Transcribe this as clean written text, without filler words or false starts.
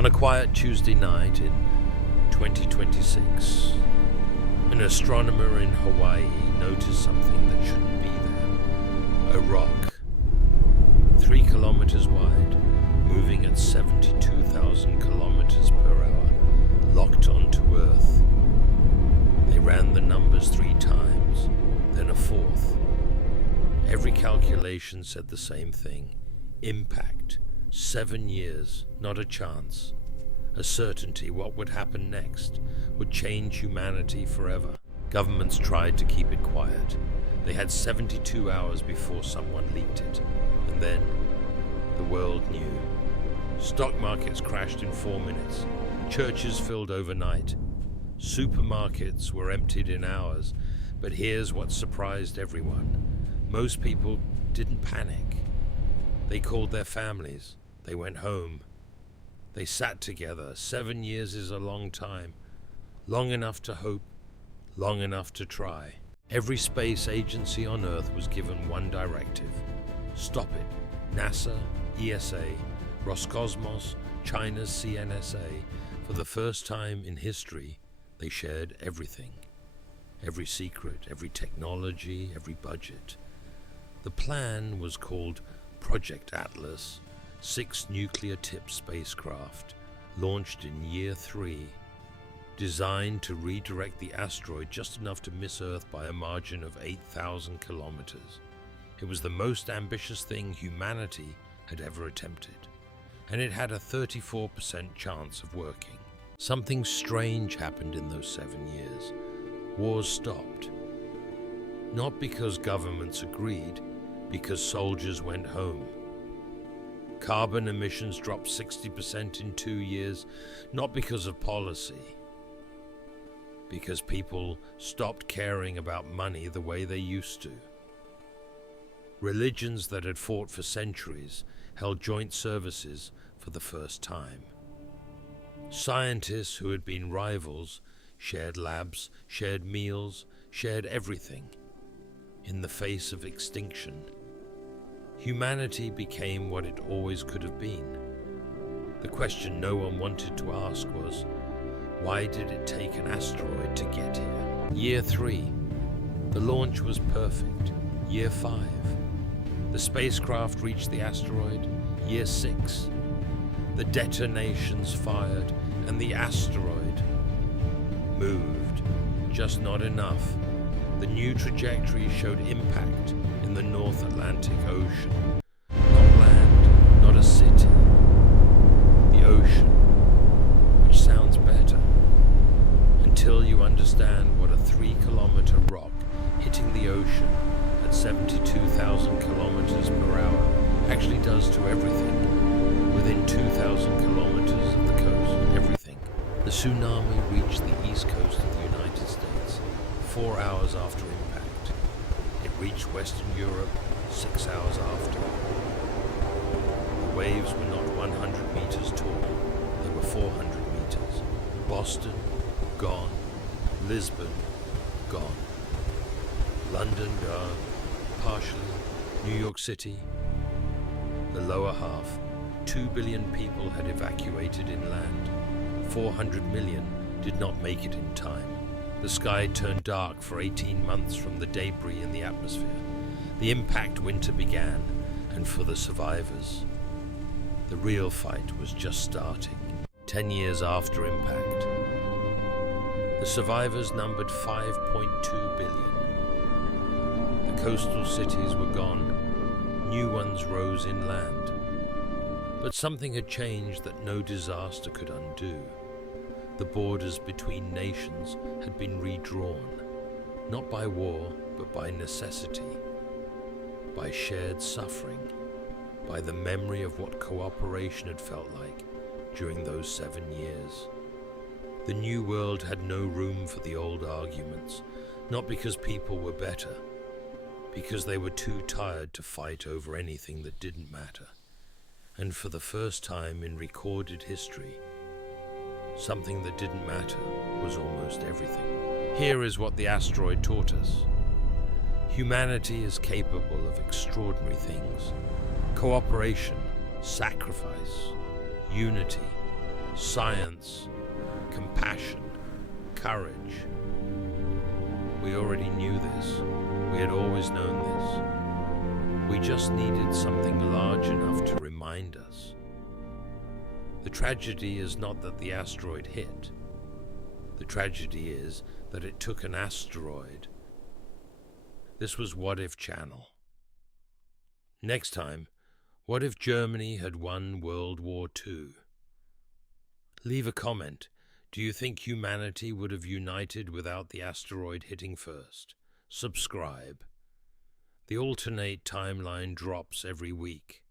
On a quiet Tuesday night in 2026, an astronomer in Hawaii noticed something that shouldn't be there. A rock, 3 kilometers wide, moving at 72,000 kilometers per hour, locked onto Earth. They ran the numbers 3 times, then a 4th. Every calculation said the same thing. Impact. 7 years, not a chance. A certainty what would happen next would change humanity forever. Governments tried to keep it quiet. They had 72 hours before someone leaked it. And then, the world knew. Stock markets crashed in 4 minutes. Churches filled overnight. Supermarkets were emptied in hours. But here's what surprised everyone. Most people didn't panic. They called their families. They went home. They sat together. 7 years is a long time. Long enough to hope, long enough to try. Every space agency on Earth was given one directive. Stop it. NASA, ESA, Roscosmos, China's CNSA. For the first time in history, they shared everything. Every secret, every technology, every budget. The plan was called Project Atlas. 6 nuclear-tipped spacecraft, launched in year 3, designed to redirect the asteroid just enough to miss Earth by a margin of 8,000 kilometers. It was the most ambitious thing humanity had ever attempted, and it had a 34% chance of working. Something strange happened in those 7 years. Wars stopped. Not because governments agreed, because soldiers went home. Carbon emissions dropped 60% in 2 years, not because of policy, because people stopped caring about money the way they used to. Religions that had fought for centuries held joint services for the first time. Scientists who had been rivals shared labs, shared meals, shared everything. In the face of extinction, humanity became what it always could have been. The question no one wanted to ask was, why did it take an asteroid to get here? Year 3. The launch was perfect. Year 5. The spacecraft reached the asteroid. Year 6. The detonations fired, and the asteroid moved. Just not enough. The new trajectory showed impact in the North Atlantic Ocean. Not land, not a city. The ocean, which sounds better. Until you understand what a 3-kilometer rock hitting the ocean at 72,000 kilometers per hour actually does to everything. Within 2,000 kilometers of the coast, everything. The tsunami reached the east coast of the United States 4 hours after impact. It reached Western Europe 6 hours after. The waves were not 100 meters tall, they were 400 meters. Boston, gone. Lisbon, gone. London, gone. Partially. New York City, the lower half. 2 billion people had evacuated inland. 400 million did not make it in time. The sky turned dark for 18 months from the debris in the atmosphere. The impact winter began, and for the survivors, the real fight was just starting. 10 years after impact, the survivors numbered 5.2 billion. The coastal cities were gone. New ones rose inland. But something had changed that no disaster could undo. The borders between nations had been redrawn, not by war, but by necessity, by shared suffering, by the memory of what cooperation had felt like during those 7 years. The new world had no room for the old arguments, not because people were better, because they were too tired to fight over anything that didn't matter. And for the first time in recorded history, something that didn't matter was almost everything. Here is what the asteroid taught us. Humanity is capable of extraordinary things. Cooperation, sacrifice, unity, science, compassion, courage. We already knew this. We had always known this. We just needed something large enough to remind us. The tragedy is not that the asteroid hit. The tragedy is that it took an asteroid. This was What If Channel. Next time, what if Germany had won World War II? Leave a comment. Do you think humanity would have united without the asteroid hitting first? Subscribe. The alternate timeline drops every week.